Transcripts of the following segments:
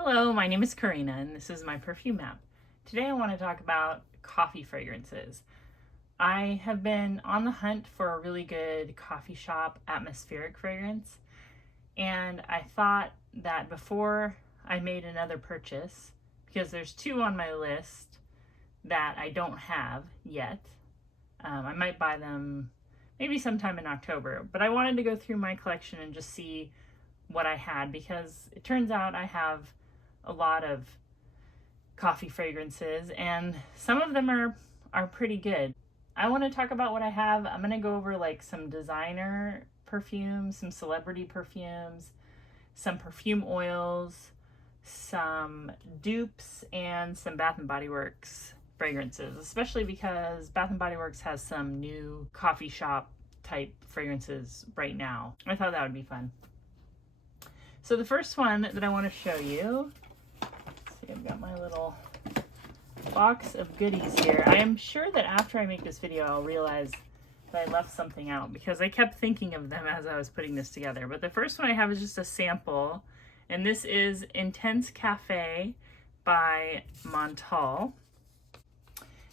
Hello, my name is Karina and this is my perfume map. Today I want to talk about coffee fragrances. I have been on the hunt for a really good coffee shop atmospheric fragrance, and I thought that before I made another purchase, because there's two on my list that I don't have yet, I might buy them maybe sometime in October, but I wanted to go through my collection and just see what I had, because it turns out I have a lot of coffee fragrances and some of them are pretty good. I want to talk about what I have. I'm going to go over like some designer perfumes, some celebrity perfumes, some perfume oils, some dupes, and some Bath and Body Works fragrances, especially because Bath and Body Works has some new coffee shop type fragrances right now. I thought that would be fun. So the first one that I want to show you, let's see, I've got my little box of goodies here. I am sure that after I make this video, I'll realize that I left something out because I kept thinking of them as I was putting this together. But the first one I have is just a sample, and this is Intense Cafe by Montal.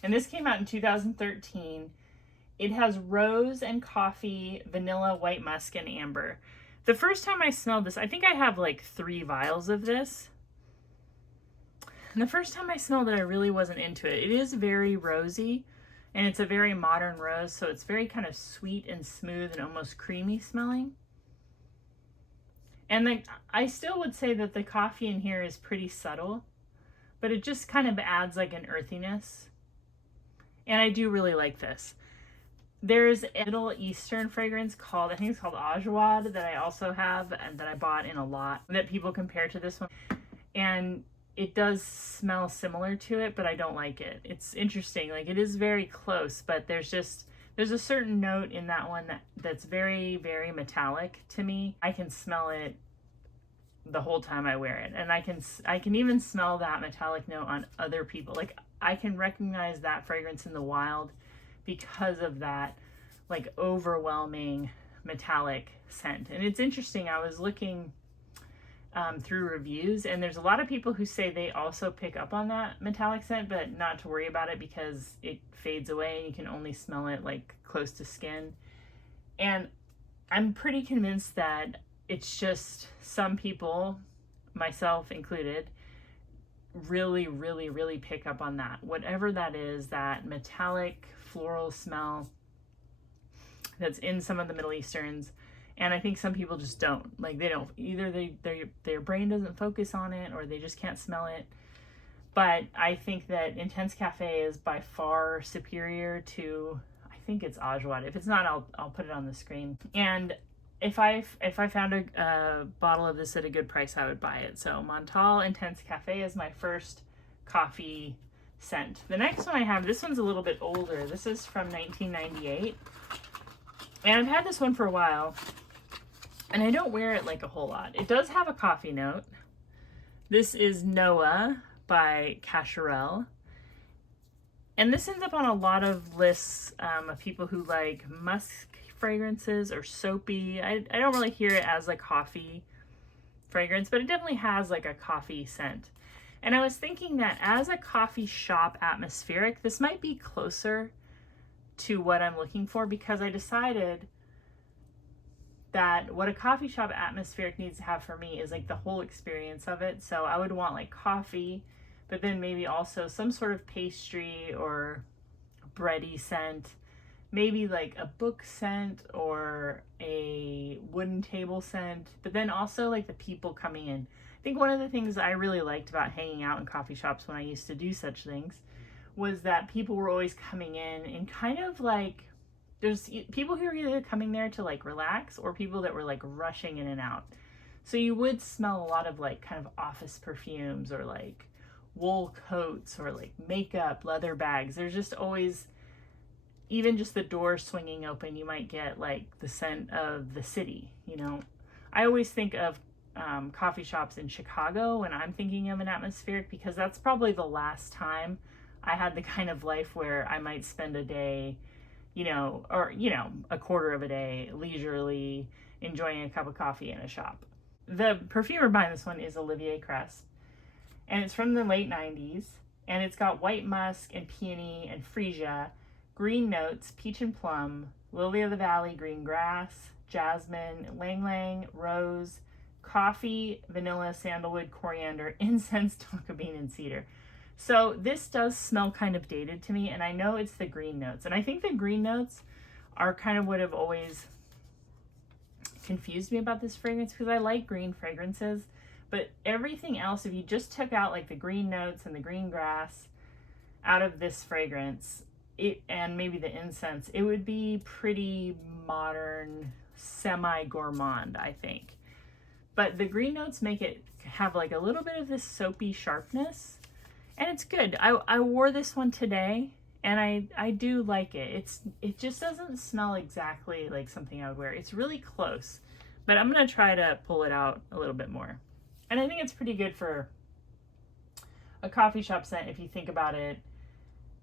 And this came out in 2013. It has rose and coffee, vanilla, white musk, and amber. The first time I smelled this, I think I have like 3 vials of this. And the first time I smelled it, I really wasn't into it. It is very rosy, and it's a very modern rose, so it's very kind of sweet and smooth and almost creamy smelling. And like, I still would say that the coffee in here is pretty subtle, but it just kind of adds like an earthiness. And I do really like this. There's a Middle Eastern fragrance called, I think it's called Ajwad, that I also have and that I bought in a lot that people compare to this one. And it does smell similar to it, but I don't like it. It's interesting. Like, it is very close, but there's a certain note in that one that's very, very metallic to me. I can smell it the whole time I wear it. And I can even smell that metallic note on other people. Like, I can recognize that fragrance in the wild because of that like overwhelming metallic scent. And it's interesting, I was looking through reviews, and there's a lot of people who say they also pick up on that metallic scent, but not to worry about it because it fades away and you can only smell it like close to skin. And I'm pretty convinced that it's just some people, myself included, really, really, really pick up on that. Whatever that is, that metallic floral smell that's in some of the Middle Easterns. And I think some people just don't. Like, they don't. Either their brain doesn't focus on it, or they just can't smell it. But I think that Intense Cafe is by far superior to, I think it's Ajwad. If it's not, I'll put it on the screen. And if I found a bottle of this at a good price, I would buy it. So Montal Intense Cafe is my first coffee scent. The next one I have, this one's a little bit older. This is from 1998. And I've had this one for a while, and I don't wear it like a whole lot. It does have a coffee note. This is Noah by Cacharel. And this ends up on a lot of lists of people who like musk fragrances or soapy. I don't really hear it as a coffee fragrance, but it definitely has like a coffee scent. And I was thinking that as a coffee shop atmospheric, this might be closer to what I'm looking for, because I decided that what a coffee shop atmospheric needs to have for me is like the whole experience of it. So I would want like coffee, but then maybe also some sort of pastry or bready scent, maybe like a book scent or a wooden table scent, but then also like the people coming in. I think one of the things I really liked about hanging out in coffee shops when I used to do such things was that people were always coming in and kind of like, there's people who are either coming there to like relax or people that were like rushing in and out. So you would smell a lot of like kind of office perfumes or like wool coats or like makeup, leather bags. There's just always, even just the door swinging open, you might get like the scent of the city, you know. I always think of coffee shops in Chicago when I'm thinking of an atmospheric, because that's probably the last time I had the kind of life where I might spend a day, or a quarter of a day leisurely enjoying a cup of coffee in a shop. The perfumer behind this one is Olivier Crest. and it's from the late 90s, and it's got white musk and peony and freesia, green notes, peach and plum, lily of the valley, green grass, jasmine, lang lang, rose, coffee, vanilla, sandalwood, coriander, incense, tonka bean, and cedar. So this does smell kind of dated to me, and I know it's the green notes. And I think the green notes are kind of what have always confused me about this fragrance, because I like green fragrances, but everything else, if you just took out like the green notes and the green grass out of this fragrance, and maybe the incense, it would be pretty modern, semi-gourmand, I think. But the green notes make it have like a little bit of this soapy sharpness, and it's good. I wore this one today, and I do like it. It just doesn't smell exactly like something I would wear. It's really close, but I'm gonna try to pull it out a little bit more. And I think it's pretty good for a coffee shop scent if you think about it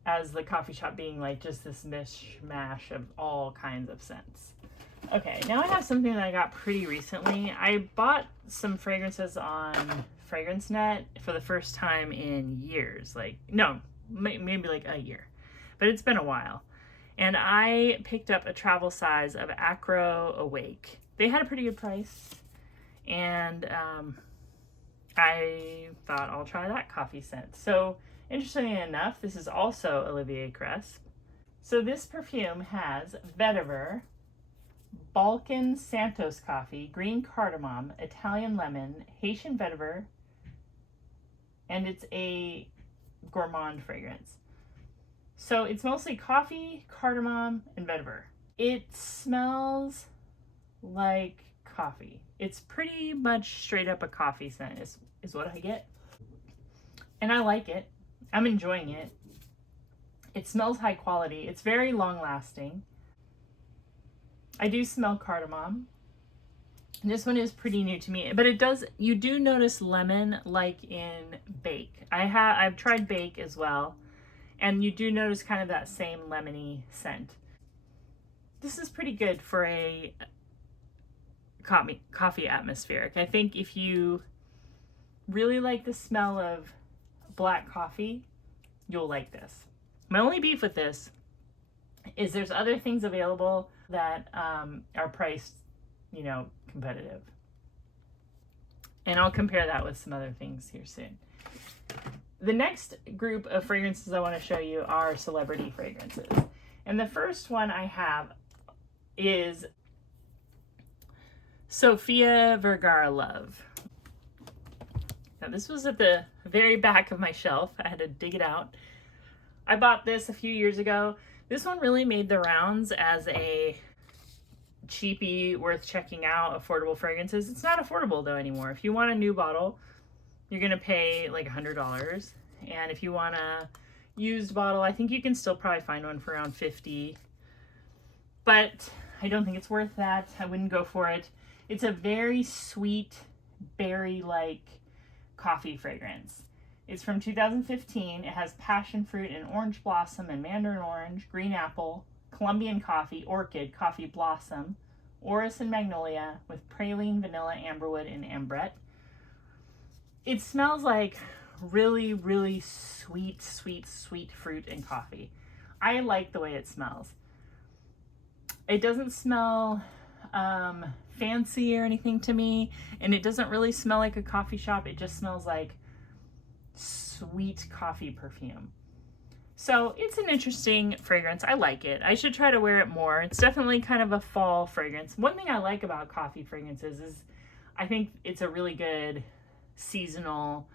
as the coffee shop being like just this mishmash of all kinds of scents. Okay, now I have something that I got pretty recently. I bought some fragrances on FragranceNet for the first time in years. Like, no, maybe like a year. But it's been a while. And I picked up a travel size of Acro Awake. They had a pretty good price. And I thought I'll try that coffee scent. So, interestingly enough, this is also Olivier Cresp. So this perfume has vetiver, Balkan Santos coffee, green cardamom, Italian lemon, Haitian vetiver, and it's a gourmand fragrance. So it's mostly coffee, cardamom, and vetiver. It smells like coffee. It's pretty much straight up a coffee scent is what I get. And I like it. I'm enjoying it. It smells high quality. It's very long lasting. I do smell cardamom. This one is pretty new to me, but you do notice lemon like in Bake. I've tried Bake as well, and you do notice kind of that same lemony scent. This is pretty good for a coffee atmospheric. I think if you really like the smell of black coffee, you'll like this. My only beef with this is there's other things available that are priced, competitive. And I'll compare that with some other things here soon. The next group of fragrances I want to show you are celebrity fragrances. And the first one I have is Sofia Vergara Love. Now this was at the very back of my shelf. I had to dig it out. I bought this a few years ago. This one really made the rounds as a cheapy, worth checking out, affordable fragrances. It's not affordable though anymore. If you want a new bottle, you're gonna pay like $100. And if you want a used bottle, I think you can still probably find one for around $50. But I don't think it's worth that. I wouldn't go for it. It's a very sweet, berry-like coffee fragrance. It's from 2015. It has passion fruit and orange blossom and mandarin orange, green apple, Colombian coffee, orchid, coffee blossom, orris and magnolia with praline, vanilla, amberwood, and ambrette. It smells like really, really sweet, sweet, sweet fruit and coffee. I like the way it smells. It doesn't smell fancy or anything to me, and it doesn't really smell like a coffee shop. It just smells like sweet coffee perfume. So it's an interesting fragrance. I like it. I should try to wear it more. It's definitely kind of a fall fragrance. One thing I like about coffee fragrances is I think it's a really good seasonal,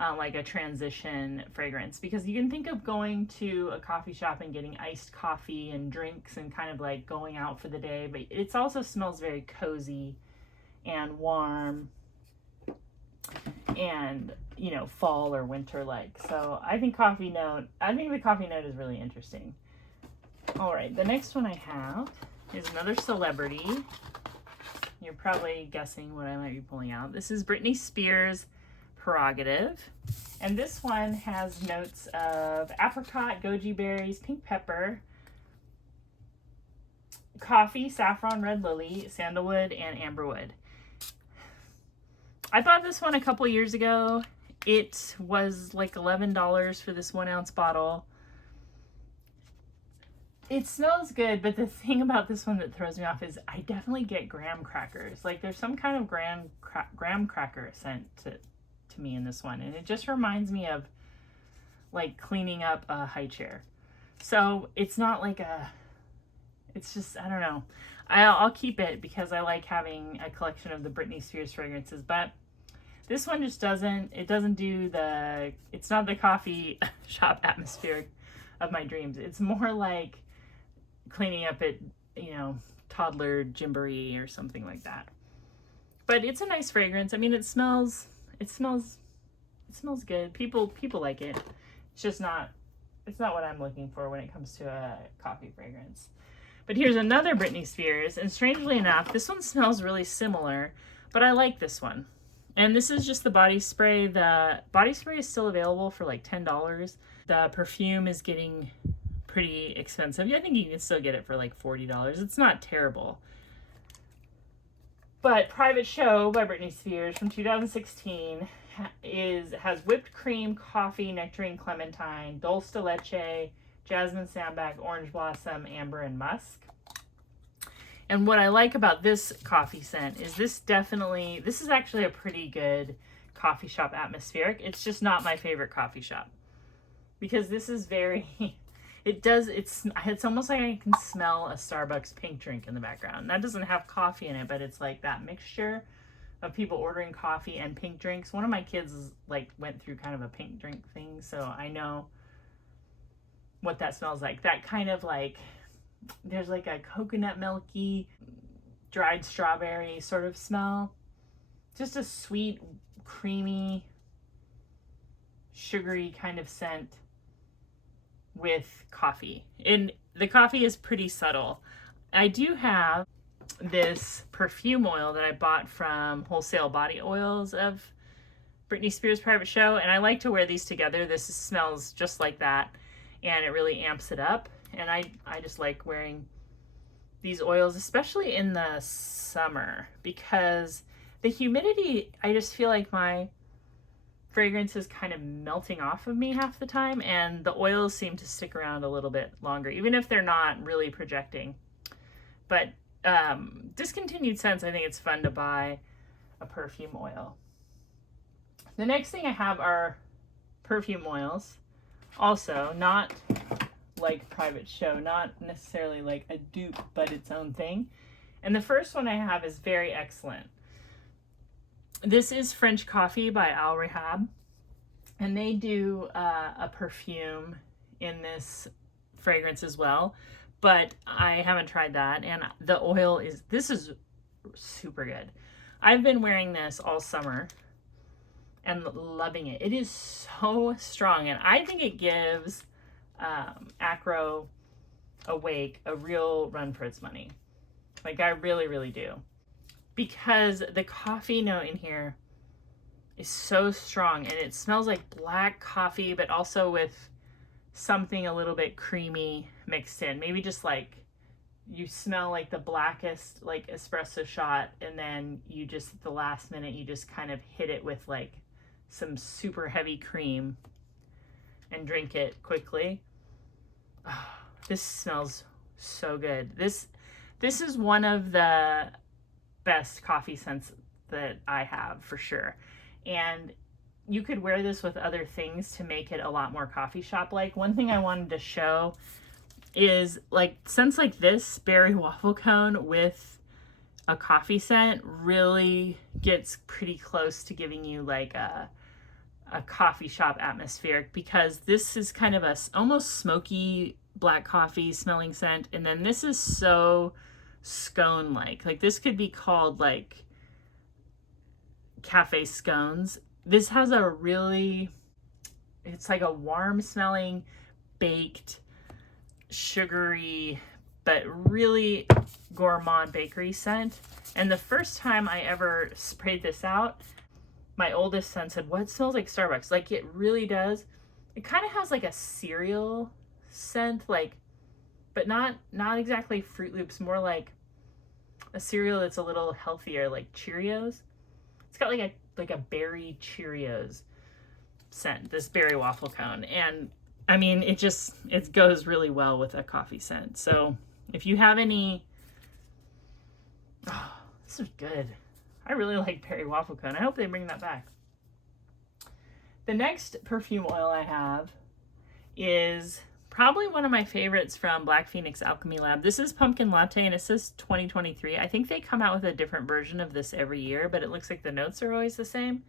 like a transition fragrance, because you can think of going to a coffee shop and getting iced coffee and drinks and kind of like going out for the day, but it also smells very cozy and warm and fall or winter like. So I think the coffee note is really interesting. All right, the next one I have is another celebrity. You're probably guessing what I might be pulling out. This is Britney Spears Prerogative, and this one has notes of apricot, goji berries, pink pepper, coffee, saffron, red lily, sandalwood, and amberwood. I bought this one a couple years ago, It was like $11 for this 1-ounce bottle. It smells good, but the thing about this one that throws me off is I definitely get graham crackers. Like there's some kind of graham cracker scent to me in this one. And it just reminds me of like cleaning up a high chair. So it's not like it's just, I don't know. I'll keep it because I like having a collection of the Britney Spears fragrances, but this one just it doesn't do it's not the coffee shop atmosphere of my dreams. It's more like cleaning up at, toddler gymboree or something like that. But it's a nice fragrance. I mean, it smells good. People like it. It's not what I'm looking for when it comes to a coffee fragrance. But here's another Britney Spears, and strangely enough, this one smells really similar, but I like this one. And this is just the body spray. The body spray is still available for like $10. The perfume is getting pretty expensive. I think you can still get it for like $40. It's not terrible. But Private Show by Britney Spears from 2016 has whipped cream, coffee, nectarine, clementine, dulce de leche, jasmine, sambac, orange blossom, amber, and musk. And what I like about this coffee scent is this is actually a pretty good coffee shop atmospheric. It's just not my favorite coffee shop because this is it's almost like I can smell a Starbucks pink drink in the background. That doesn't have coffee in it, but it's like that mixture of people ordering coffee and pink drinks. One of my kids went through kind of a pink drink thing, so I know what that smells like. That kind of there's like a coconut milky, dried strawberry sort of smell. Just a sweet, creamy, sugary kind of scent with coffee. And the coffee is pretty subtle. I do have this perfume oil that I bought from Wholesale Body Oils of Britney Spears Private Show, and I like to wear these together. This smells just like that, and it really amps it up. And I just like wearing these oils, especially in the summer, because the humidity, I just feel like my fragrance is kind of melting off of me half the time, and the oils seem to stick around a little bit longer, even if they're not really projecting. But discontinued scents, I think it's fun to buy a perfume oil. The next thing I have are perfume oils. Also, not like Private Show, not necessarily like a dupe, but its own thing. And the first one I have is very excellent. This is French Coffee by Al Rehab, and they do a perfume in this fragrance as well, but I haven't tried that. And the oil is super good. I've been wearing this all summer and loving it. It is so strong, and I think it gives Acro Awake a real run for its money. Like, I really, really do. Because the coffee note in here is so strong, and it smells like black coffee, but also with something a little bit creamy mixed in. Maybe just like you smell like the blackest like espresso shot, and then you just at the last minute you just kind of hit it with like some super heavy cream and drink it quickly. Oh, this smells so good. This is one of the best coffee scents that I have for sure. And you could wear this with other things to make it a lot more coffee shop like. One thing I wanted to show is like scents like this berry waffle cone with a coffee scent really gets pretty close to giving you like a coffee shop atmospheric, because this is kind of a almost smoky black coffee smelling scent, and then this is so scone like this could be called like cafe scones. This has it's like a warm smelling baked sugary but really gourmand bakery scent. And the first time I ever sprayed this out, my oldest son said, "What smells like Starbucks?" Like, it really does. It kind of has like a cereal scent, like, but not exactly Fruit Loops, more like a cereal that's a little healthier, like Cheerios. It's got like a berry Cheerios scent, this berry waffle cone. And I mean, it goes really well with a coffee scent. So if you have any, oh, this is good. I really like berry waffle cone. I hope they bring that back. The next perfume oil I have is probably one of my favorites from Black Phoenix Alchemy Lab. This is Pumpkin Latte, and it says 2023. I think they come out with a different version of this every year, but it looks like the notes are always the same.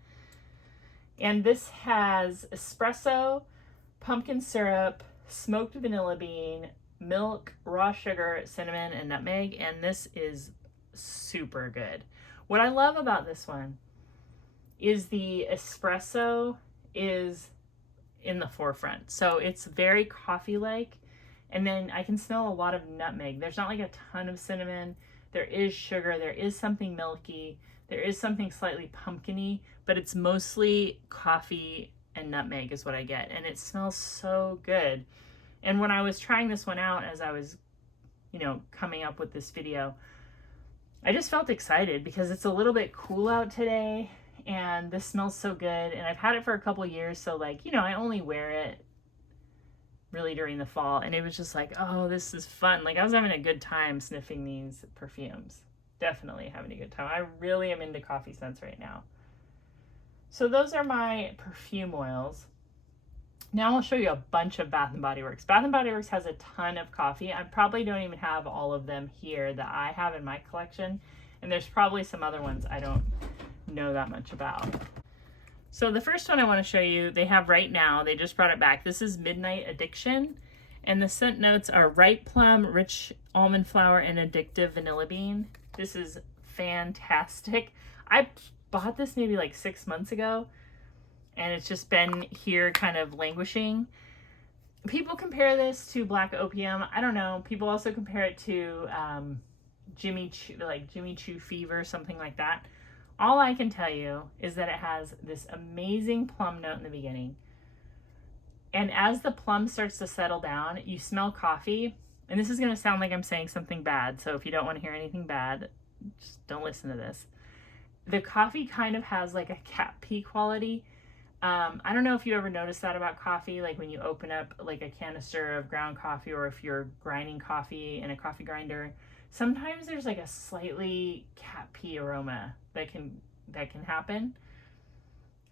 And this has espresso, pumpkin syrup, smoked vanilla bean, milk, raw sugar, cinnamon, and nutmeg, and this is super good. What I love about this one is the espresso is in the forefront. So it's very coffee-like, and then I can smell a lot of nutmeg. There's not like a ton of cinnamon. There is sugar. There is something milky. There is something slightly pumpkin-y, but it's mostly coffee and nutmeg is what I get, and it smells so good. And when I was trying this one out, as I was, coming up with this video, I just felt excited because it's a little bit cool out today, and this smells so good, and I've had it for a couple years, so I only wear it really during the fall, and it was just like, oh, this is fun. I was having a good time sniffing these perfumes. Definitely having a good time. I really am into coffee scents right now. So those are my perfume oils. Now I'll show you a bunch of Bath & Body Works. Bath & Body Works has a ton of coffee. I probably don't even have all of them here that I have in my collection, and there's probably some other ones I don't know that much about. So the first one I want to show you, they have right now, they just brought it back. This is Midnight Addiction, and the scent notes are ripe plum, rich almond flour, and addictive vanilla bean. This is fantastic. I bought this maybe 6 months ago, and it's just been here kind of languishing. People compare this to Black Opium. I don't know. People also compare it to Jimmy Choo Fever, something like that. All I can tell you is that it has this amazing plum note in the beginning. And as the plum starts to settle down, you smell coffee. And this is going to sound like I'm saying something bad, so if you don't want to hear anything bad, just don't listen to this. The coffee kind of has a cat pee quality. I don't know if you ever noticed that about coffee, when you open up a canister of ground coffee, or if you're grinding coffee in a coffee grinder, sometimes there's a slightly cat pee aroma that can happen.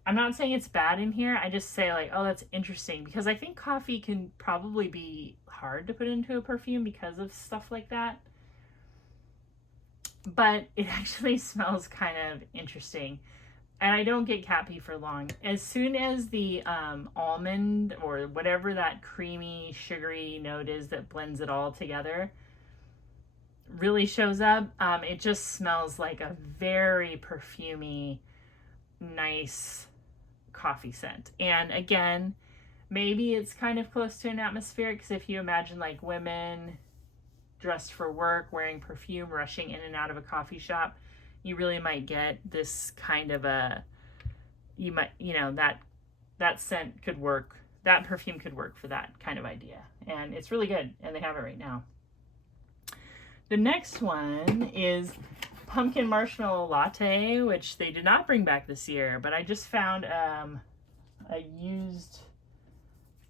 I'm not saying it's bad in here. I just say oh, that's interesting, because I think coffee can probably be hard to put into a perfume because of stuff like that. But it actually smells kind of interesting. And I don't get cat pee for long. As soon as the almond or whatever that creamy, sugary note is that blends it all together really shows up, it just smells like a very perfumey, nice coffee scent. And again, maybe it's kind of close to an atmospheric, because if you imagine women dressed for work, wearing perfume, rushing in and out of a coffee shop, you really might get this kind of that scent could work, that perfume could work for that kind of idea. And it's really good, and they have it right now. The next one is Pumpkin Marshmallow Latte, which they did not bring back this year, but I just found a used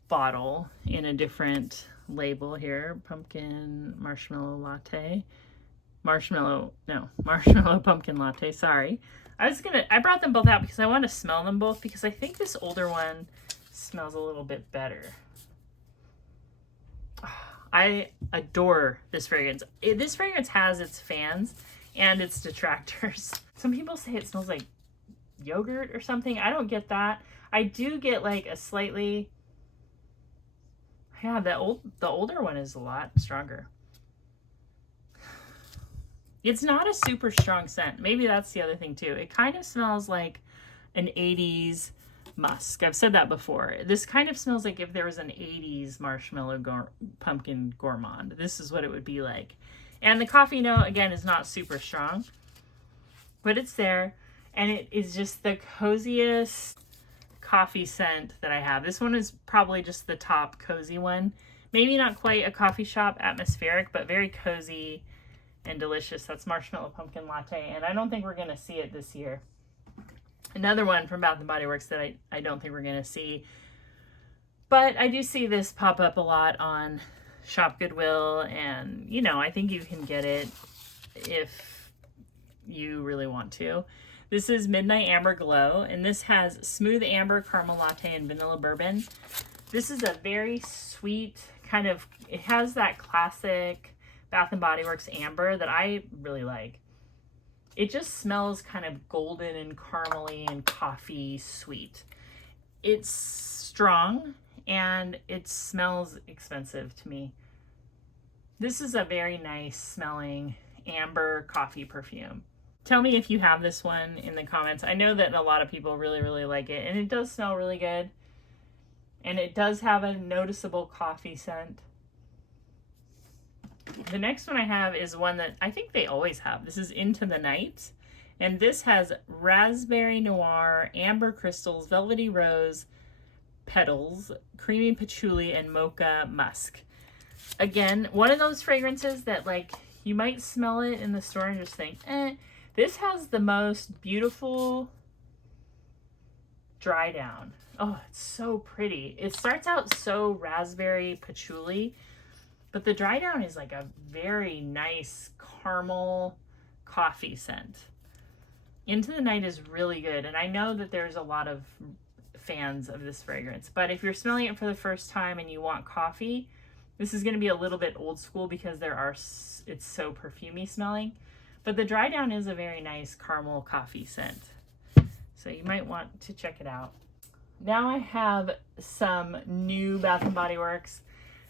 bottle in a different label here. Pumpkin Marshmallow Latte. Marshmallow Pumpkin Latte, sorry. I brought them both out because I want to smell them both, because I think this older one smells a little bit better. I adore this fragrance. This fragrance has its fans and its detractors. Some people say it smells like yogurt or something. I don't get that. I do get a slightly, yeah, the older one is a lot stronger. It's not a super strong scent. Maybe that's the other thing too. It kind of smells like an 80s musk. I've said that before. This kind of smells like if there was an 80s marshmallow pumpkin gourmand. This is what it would be like. And the coffee note, again, is not super strong, but it's there. And it is just the coziest coffee scent that I have. This one is probably just the top cozy one. Maybe not quite a coffee shop atmospheric, but very cozy and delicious. That's Marshmallow Pumpkin Latte, and I don't think we're going to see it this year. Another one from Bath & Body Works that I don't think we're going to see. But I do see this pop up a lot on Shop Goodwill, and, you know, I think you can get it if you really want to. This is Midnight Amber Glow, and this has smooth amber, caramel latte, and vanilla bourbon. This is a very sweet kind of, it has that classic Bath & Body Works amber that I really like. It just smells kind of golden and caramely and coffee sweet. It's strong and it smells expensive to me. This is a very nice smelling amber coffee perfume. Tell me if you have this one in the comments. I know that a lot of people really, really like it, and it does smell really good. And it does have a noticeable coffee scent. The next one I have is one that I think they always have. This is Into the Night. And this has raspberry noir, amber crystals, velvety rose, petals, creamy patchouli, and mocha musk. Again, one of those fragrances that, like, you might smell it in the store and just think, eh. This has the most beautiful dry down. Oh, it's so pretty. It starts out so raspberry patchouli, but the dry down is like a very nice caramel coffee scent. Into the Night is really good, and I know that there's a lot of fans of this fragrance, but if you're smelling it for the first time and you want coffee, this is going to be a little bit old school because it's so perfumey smelling. But the dry down is a very nice caramel coffee scent. So you might want to check it out. Now I have some new Bath & Body Works.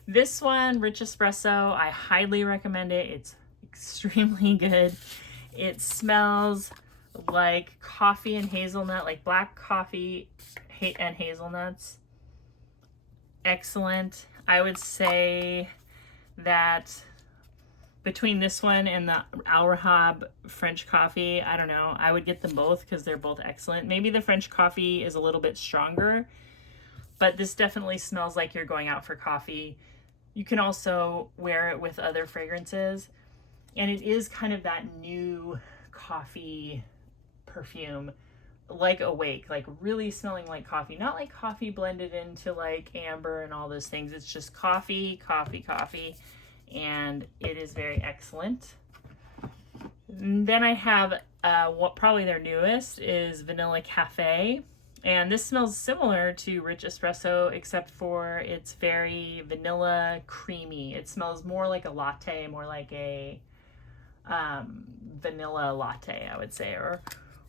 This one, Rich Espresso, I highly recommend it. It's extremely good. It smells like coffee and hazelnut, like black coffee and hazelnuts. Excellent. I would say that between this one and the Aurahab French coffee, I don't know, I would get them both because they're both excellent. Maybe the French coffee is a little bit stronger, but this definitely smells like you're going out for coffee. You can also wear it with other fragrances, and it is kind of that new coffee perfume, like Awake, like really smelling like coffee, not like coffee blended into like amber and all those things. It's just coffee, coffee, coffee. And it is very excellent. And then I have what probably their newest is Vanilla Cafe, and this smells similar to Rich Espresso except for it's very vanilla creamy. It smells more like a latte, more like a vanilla latte, I would say,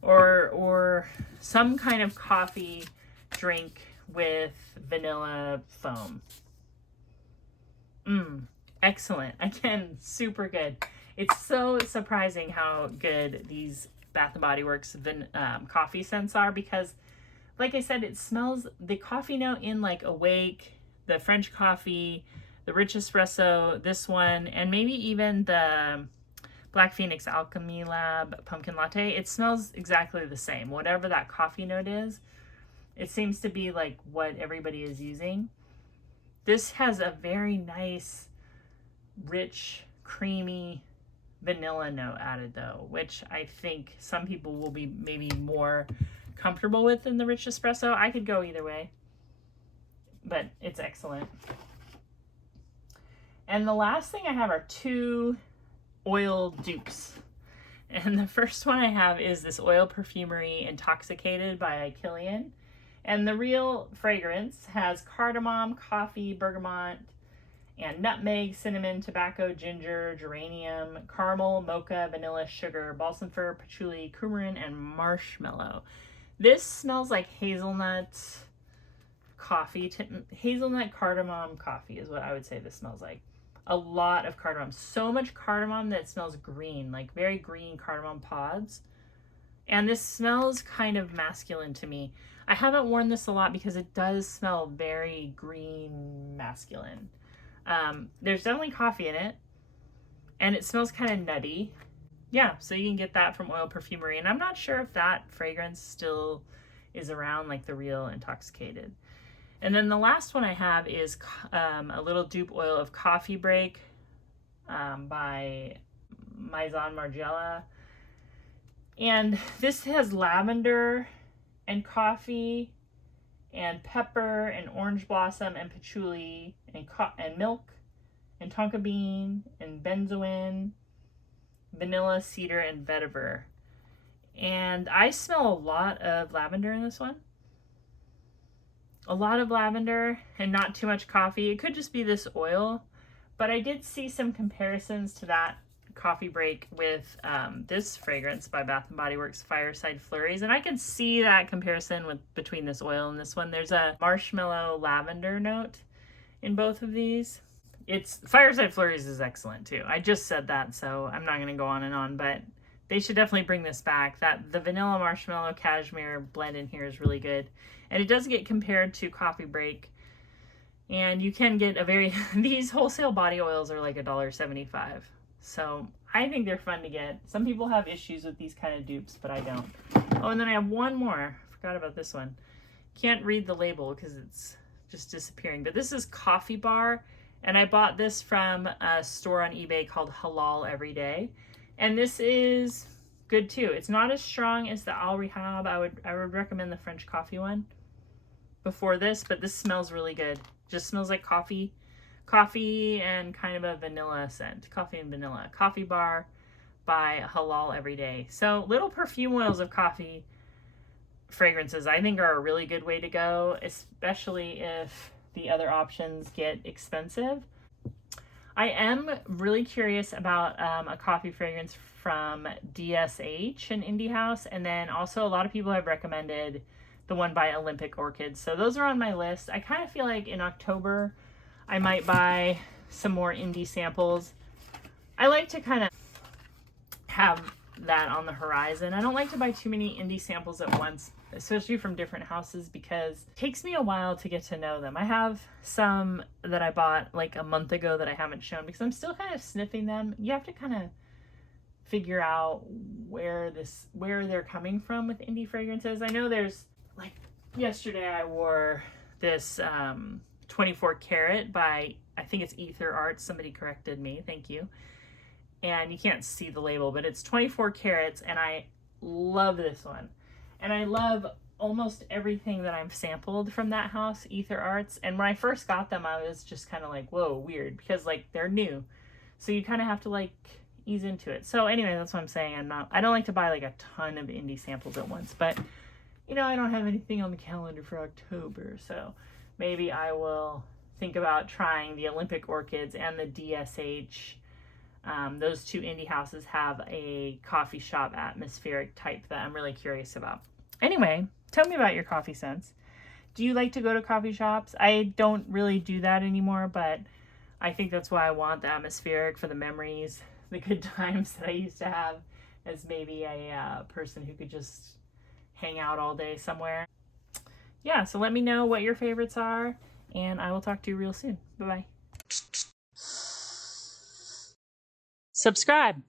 or some kind of coffee drink with vanilla foam. Excellent. Again, super good. It's so surprising how good these Bath & Body Works coffee scents are because, like I said, it smells the coffee note in like Awake, the French coffee, the Rich Espresso, this one, and maybe even the Black Phoenix Alchemy Lab Pumpkin Latte. It smells exactly the same. Whatever that coffee note is, it seems to be like what everybody is using. This has a very nice, rich, creamy vanilla note added though, which I think some people will be maybe more comfortable with than the Rich Espresso. I could go either way, but it's excellent. And the last thing I have are two oil dupes. And the first one I have is this Oil Perfumery Intoxicated by Kilian. And the real fragrance has cardamom, coffee, bergamot, and nutmeg, cinnamon, tobacco, ginger, geranium, caramel, mocha, vanilla, sugar, balsam fir, patchouli, coumarin, and marshmallow. This smells like hazelnut coffee, hazelnut cardamom coffee is what I would say this smells like. A lot of cardamom, so much cardamom that it smells green, like very green cardamom pods. And this smells kind of masculine to me. I haven't worn this a lot because it does smell very green masculine. There's definitely coffee in it, and it smells kind of nutty. Yeah, so you can get that from Oil Perfumery, and I'm not sure if that fragrance still is around, like the real Intoxicated. And then the last one I have is a little dupe oil of Coffee Break by Maison Margiela. And this has lavender and coffee and pepper and orange blossom and patchouli and milk and tonka bean and benzoin, vanilla, cedar, and vetiver. And I smell a lot of lavender in this one. A lot of lavender and not too much coffee. It could just be this oil, but I did see some comparisons to that coffee break with this fragrance by Bath & Body Works, Fireside Flurries, and I can see that comparison between this oil and this one. There's a marshmallow lavender note in both of these. It's Fireside Flurries is excellent too. I just said that, so I'm not going to go on and on, but they should definitely bring this back. The vanilla marshmallow cashmere blend in here is really good, and it does get compared to coffee break. And you can get these wholesale body oils are like $1.75. So I think they're fun to get. Some people have issues with these kind of dupes, but I don't. Oh, and then I have one more. I forgot about this one. Can't read the label because it's just disappearing. But this is Coffee Bar. And I bought this from a store on eBay called Halal Everyday. And this is good too. It's not as strong as the Al Rehab. I would recommend the French coffee one before this, but this smells really good. Just smells like coffee and kind of a vanilla scent. Coffee and vanilla. Coffee Bar by Halal Everyday. So little perfume oils of coffee fragrances I think are a really good way to go, especially if the other options get expensive. I am really curious about a coffee fragrance from DSH and Indie House, and then also a lot of people have recommended the one by Olympic Orchids. So those are on my list. I kind of feel like in October I might buy some more indie samples. I like to kind of have that on the horizon. I don't like to buy too many indie samples at once, especially from different houses, because it takes me a while to get to know them. I have some that I bought like a month ago that I haven't shown because I'm still kind of sniffing them. You have to kind of figure out where they're coming from with indie fragrances. I know there's, like, yesterday I wore this 24 Karat by, I think it's Ether Arts. Somebody corrected me. Thank you. And you can't see the label, but it's 24 carats, and I love this one. And I love almost everything that I've sampled from that house, Ether Arts. And when I first got them, I was just kind of like, whoa, weird, because like they're new. So you kind of have to like ease into it. So anyway, that's what I'm saying. I don't like to buy like a ton of indie samples at once, but you know, I don't have anything on the calendar for October, so maybe I will think about trying the Olympic Orchids and the DSH. Those two indie houses have a coffee shop atmospheric type that I'm really curious about. Anyway, tell me about your coffee scents. Do you like to go to coffee shops? I don't really do that anymore, but I think that's why I want the atmospheric, for the memories, the good times that I used to have as maybe a person who could just hang out all day somewhere. Yeah, so let me know what your favorites are, and I will talk to you real soon. Bye-bye. Subscribe.